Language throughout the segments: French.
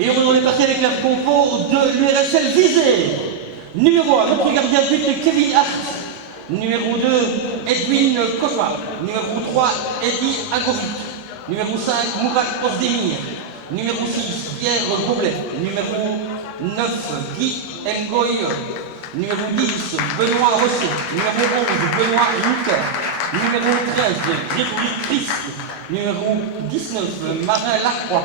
Et on est parti avec la compo de l'URSL Visé. Numéro 1, notre gardien de but Kevin Hart. Numéro 2, Edwin Kosma. Numéro 3, Eddie Agovic. Numéro 5, Murat Ozdemir. Numéro 6, Pierre Goblet. Numéro 9, Guy Ngoy. Numéro 10, Benoît Rosset. Numéro 11, Benoît Louter. Numéro 13, Grégory Christ. Numéro 19, Marin Lacroix.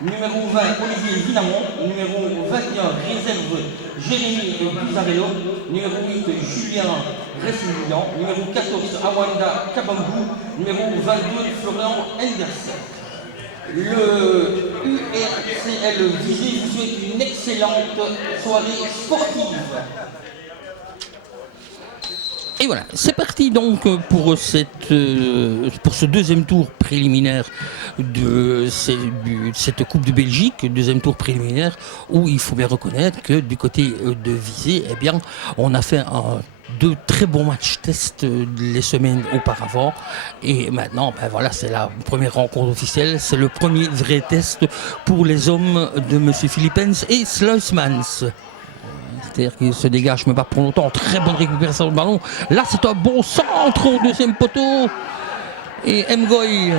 Numéro 20, Olivier Vinamont. Numéro 21, réserve Jérémy Pizarello. Numéro 8, Julien Ressignan. Numéro 14, Awanda Kabambou. Numéro 22, Florian Enders. Le URCL Visé vous souhaite une excellente soirée sportive. Et voilà, c'est parti donc pour ce deuxième tour préliminaire de cette Coupe de Belgique, deuxième tour préliminaire où il faut bien reconnaître que du côté de Visé, eh bien, on a fait deux très bons matchs test les semaines auparavant et maintenant, ben voilà, c'est la première rencontre officielle, c'est le premier vrai test pour les hommes de M. Philippens et Sluismans. C'est-à-dire qu'il se dégage, mais pas pour longtemps. Très bonne récupération de ballon. Là, c'est un bon centre au deuxième poteau. Et Ngoy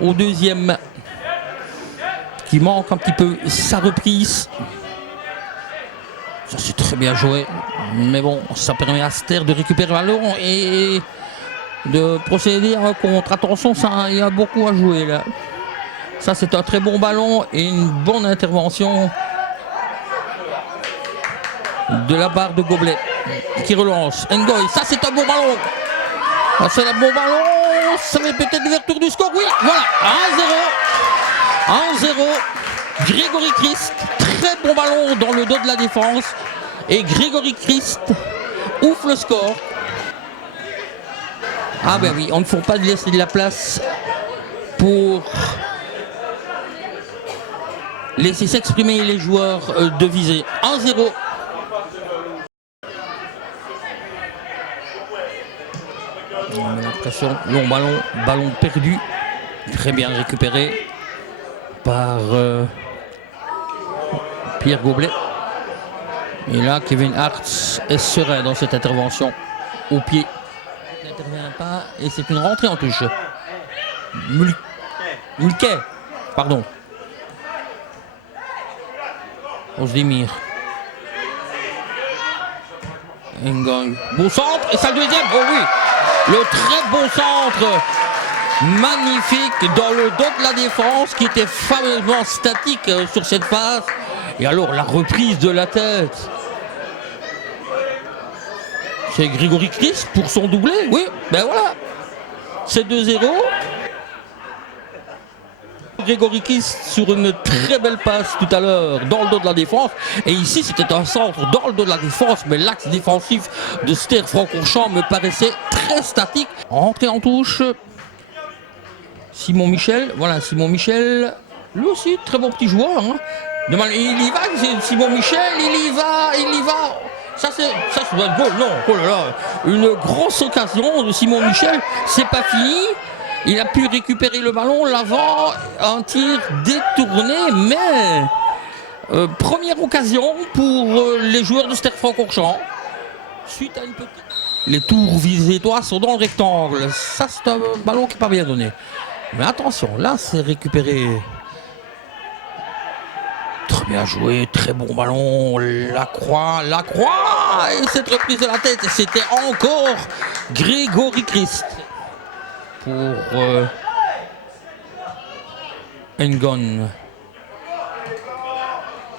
au deuxième, qui manque un petit peu sa reprise. Ça, c'est très bien joué. Mais bon, ça permet à Ster de récupérer le ballon et de procéder à un contre. Attention, il y a beaucoup à jouer là. Ça, c'est un très bon ballon et une bonne intervention de la barre de Goblet qui relance. Ngoy, ça c'est un bon ballon. Ça c'est un bon ballon. Ça met peut-être l'ouverture du score. Oui, voilà. 1-0. 1-0. Grégory Christ. Très bon ballon dans le dos de la défense. Et Grégory Christ ouvre le score. Ah ben oui, on ne faut pas laisser de la place pour laisser s'exprimer les joueurs de Visé. 1-0. On a l'impression, long ballon perdu, très bien récupéré par Pierre Goblet. Et là, Kevin Hart est serein dans cette intervention au pied. Il n'intervient pas et c'est une rentrée en touche. Mulquet, pardon. Ozdemir. Ngoy. Beau centre et ça le deuxième, oh oui. Le très bon centre, magnifique dans le dos de la défense qui était fameusement statique sur cette phase. Et alors la reprise de la tête. C'est Grégory Christ pour son doublé, oui, ben voilà. C'est 2-0. Grégory Christ sur une très belle passe tout à l'heure dans le dos de la défense. Et ici, c'était un centre dans le dos de la défense, mais l'axe défensif de Ster Francorchamps me paraissait très statique. Entrée en touche. Simon Michel, voilà, Simon Michel, lui aussi, très bon petit joueur. Hein. Il y va, Simon Michel, il y va. Ça doit être goal, non, oh là là. Une grosse occasion de Simon Michel, c'est pas fini. Il a pu récupérer le ballon, l'avant, un tir détourné, mais première occasion pour les joueurs de Ster Francorchamps. Suite à une petite... Les tours visétois sont dans le rectangle. Ça, c'est un ballon qui n'est pas bien donné. Mais attention, là, c'est récupéré. Très bien joué, très bon ballon. Lacroix. Et cette reprise de la tête, c'était encore Grégory Christ. Pour Ngon.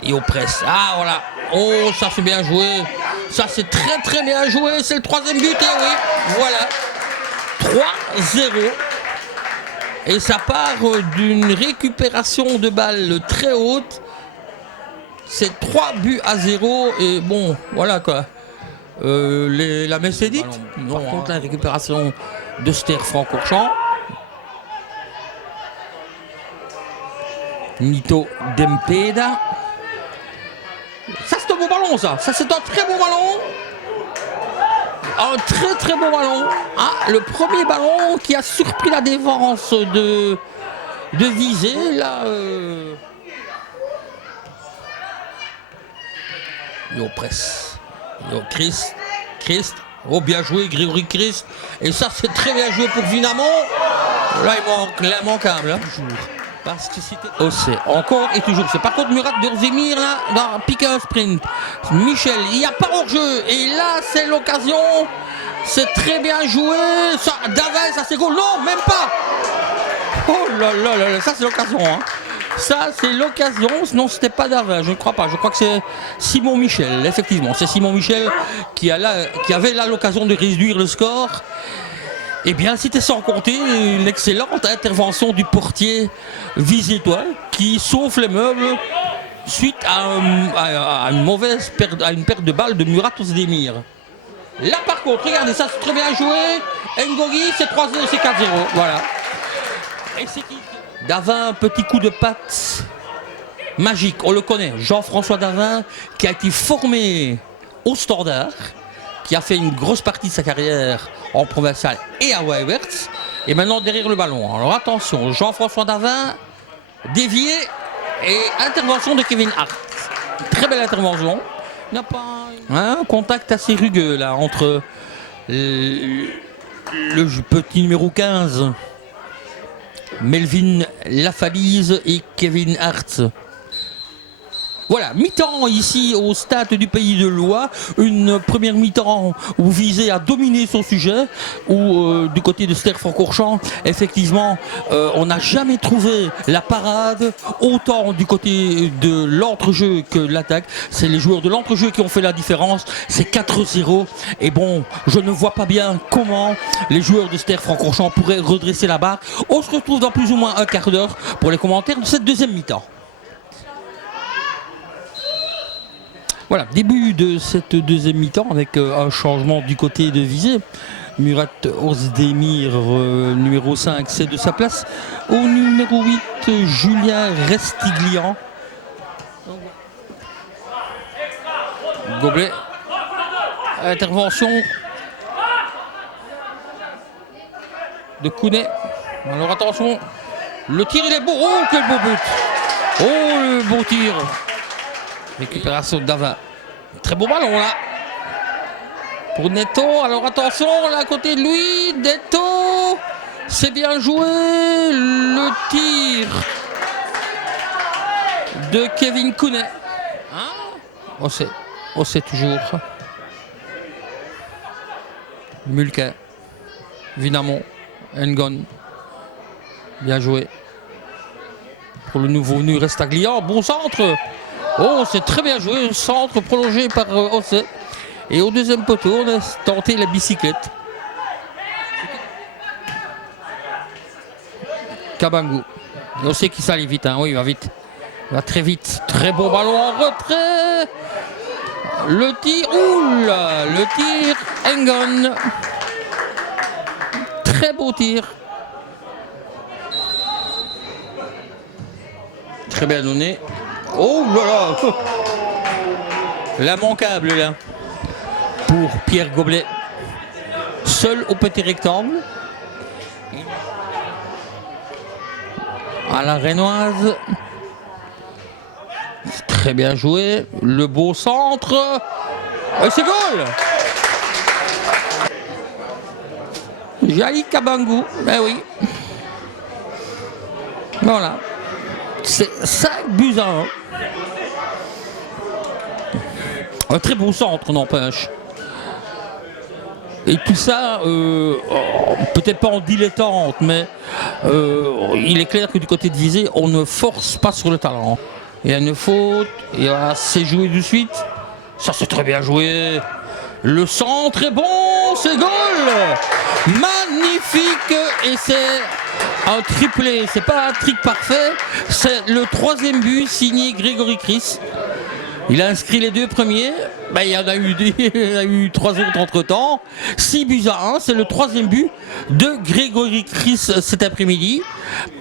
Et au presse. Ah voilà. Oh, ça c'est bien joué. Ça c'est très très bien joué. C'est le troisième but. Et oui, voilà. 3-0. Et ça part d'une récupération de balle très haute. C'est 3-0. Et bon, voilà quoi. La messe est dite. Par contre, la récupération de Ster Francorchamps. Nito Dempeda. Ça c'est un beau ballon ça. Ça c'est un très beau ballon. Un très très beau ballon. Ah, le premier ballon qui a surpris la défense de Visé là. Yo presse. Yo Christ. Oh bien joué Grégory Christ. Et ça c'est très bien joué pour Vinamon. Là il manque l'immanquable. Hein. Parce que c'était... Oh c'est encore et toujours. C'est par contre Murat de Ozdemir là dans pique un sprint. Michel, il n'y a pas hors-jeu. Et là c'est l'occasion. C'est très bien joué. Ça, Davin, ça c'est goal. Non, même pas. Oh là là là, ça c'est l'occasion. Hein. Ça c'est l'occasion. Non, c'était pas Davin, je ne crois pas. Je crois que c'est Simon Michel. Effectivement, c'est Simon Michel qui avait là l'occasion de réduire le score. Eh bien, c'était sans compter une excellente intervention du portier Visétois qui sauve les meubles suite à une perte de balle de Murat Ozdemir. Là par contre, regardez ça, c'est très bien joué. Ngogi, c'est 3-0, c'est 4-0. Voilà. Et c'est qui Davin, petit coup de patte magique, on le connaît. Jean-François Davin, qui a été formé au Standard, qui a fait une grosse partie de sa carrière en provincial et à Weibert, et maintenant derrière le ballon. Alors attention, Jean-François Davin, dévié, et intervention de Kevin Hart. Très belle intervention. Il n'y a pas un contact assez rugueux là entre le petit numéro 15 Melvin Lafalise et Kevin Hart. Voilà, mi-temps ici au stade du Pays de Loire, une première mi-temps où Visé a dominé son sujet, où du côté de Ster-Francorchamps, effectivement, on n'a jamais trouvé la parade, autant du côté de l'entrejeu que de l'attaque. C'est les joueurs de l'entrejeu qui ont fait la différence, c'est 4-0, et bon, je ne vois pas bien comment les joueurs de Ster-Francorchamps pourraient redresser la barre. On se retrouve dans plus ou moins un quart d'heure pour les commentaires de cette deuxième mi-temps. Voilà, début de cette deuxième mi-temps avec un changement du côté de Visé. Murat Ozdemir, numéro 5, c'est de sa place. Au numéro 8, Julien Restiglian. Gobelet. Intervention de Kounet. Alors attention, le tir il est beau. Oh, quel beau but! Oh, le beau tir! Récupération de Davin. Très beau ballon là. Pour Neto. Alors attention, là à côté de lui. Neto. C'est bien joué. Le tir de Kevin Kounet. Hein? On sait toujours. Mulcair. Vinamon. Ngon. Bien joué. Pour le nouveau venu Restaglian. Bon centre. Oh, c'est très bien joué, centre prolongé par Osset. Et au deuxième poteau, on a tenté la bicyclette. Kabangou. Et on sait qu'il s'allait vite, hein. Oui, il va vite. Il va très vite. Très beau ballon en retrait. Le tir, oula, le tir, Ngon. Très beau tir. Très bien donné. Oh là là! L'immanquable là. Pour Pierre Gobelet. Seul au petit rectangle. À la Rénoise. Très bien joué. Le beau centre. Et c'est goal! Jali Kabangou. Ben oui. Voilà. C'est 5-1. Un très beau centre, n'empêche. Et tout ça, peut-être pas en dilettante, mais il est clair que du côté de Visé, on ne force pas sur le talent. Il y a une faute, et c'est joué de suite. Ça, c'est très bien joué. Le centre est bon, c'est goal! Magnifique, et c'est un triplé. C'est pas un trick parfait, c'est le troisième but signé Grégory Christ. Il a inscrit les deux premiers. Ben, il y en a eu 3 autres entre-temps. 6-1, c'est le troisième but de Grégory Christ cet après-midi.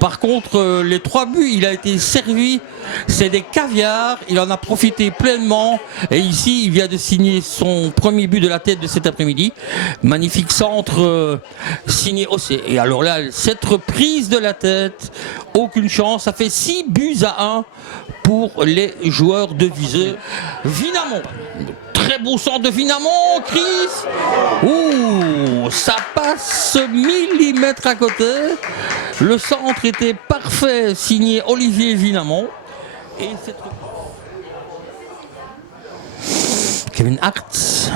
Par contre, les 3 buts, il a été servi, c'est des caviars, il en a profité pleinement. Et ici, il vient de signer son premier but de la tête de cet après-midi. Magnifique centre signé aussi. Et alors là, cette reprise de la tête, aucune chance. Ça fait 6 buts à 1 pour les joueurs de Viseu. Vinamont. Très beau centre de Vinamont, Chris. Ouh, ça passe millimètre à côté. Le centre était parfait, signé Olivier Vinamont. Et cette... Kevin Hart.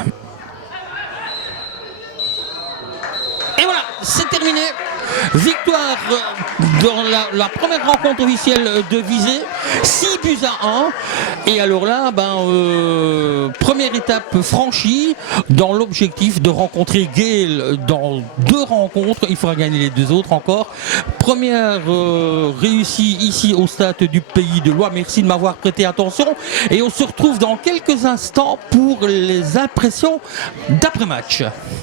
Et voilà, c'est terminé. Victoire dans la première rencontre officielle de Visé, 6 buts à 1. Et alors là, première étape franchie dans l'objectif de rencontrer Gaël dans 2 rencontres. Il faudra gagner les 2 autres encore. Première réussie ici au stade du Pays de Loire. Merci de m'avoir prêté attention. Et on se retrouve dans quelques instants pour les impressions d'après-match.